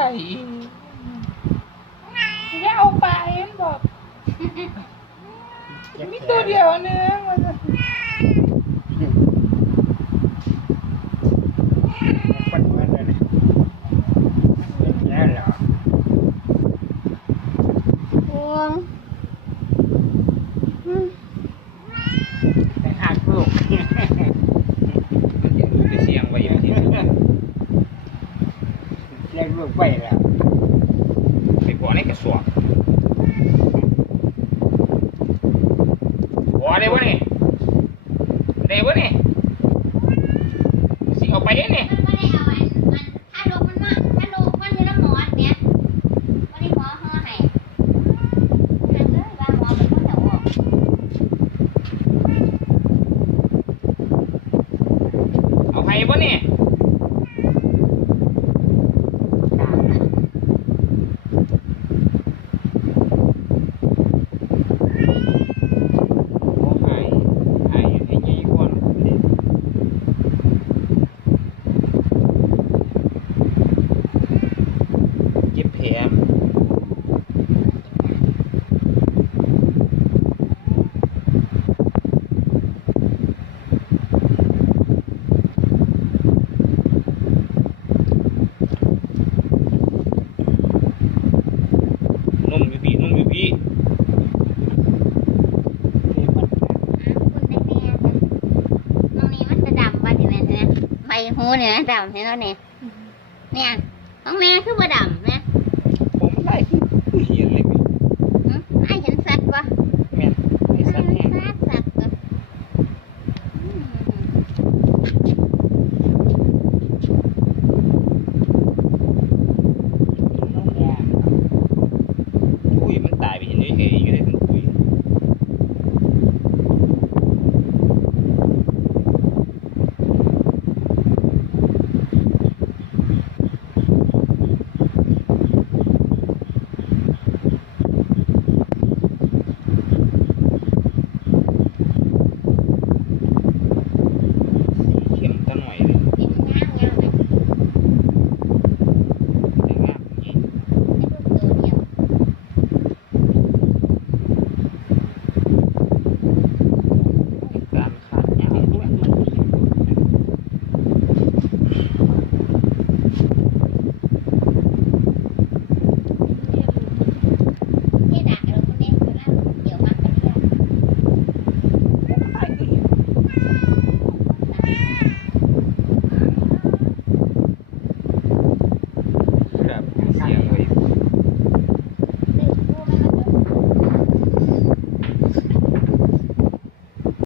อย่าเอาไปมันบอกมีตัวเดียวนึงมันจะ มันมันอะไรแล้วเหรอ พวงอืม แต่หักลูก มันจะดูเสียงไว้อย่างที่ เลี้ยงลูกไปแล้วไปก่อนในกระสอบหัวได้วะนี่ได้วะนี่สิเอาไปยังนี่มันไม่ได้เอาอันมันถ้าลูกมันมาถ้าลูกมันอยู่น้ำหมอนเนี่ยไม่ได้หมอห่อให้นั่นเลยว่าหมอเป็นคนเอาออก เอาไปวะนี่ โอ้หายหายอยู่ที่ยี่ห้อนี่เจ็บแผลนุ่มอยู่พี่นุ่มอยู่พี่ นี่มัน คุณได้แม่จ้ะตรงนี้มันจะดำป่ะเห็นไหมเนี่ยใบ หูเนี่ยนะดำเห็นแล้วเนี่ยเนี่ยของแม่คือบ่ดำนะ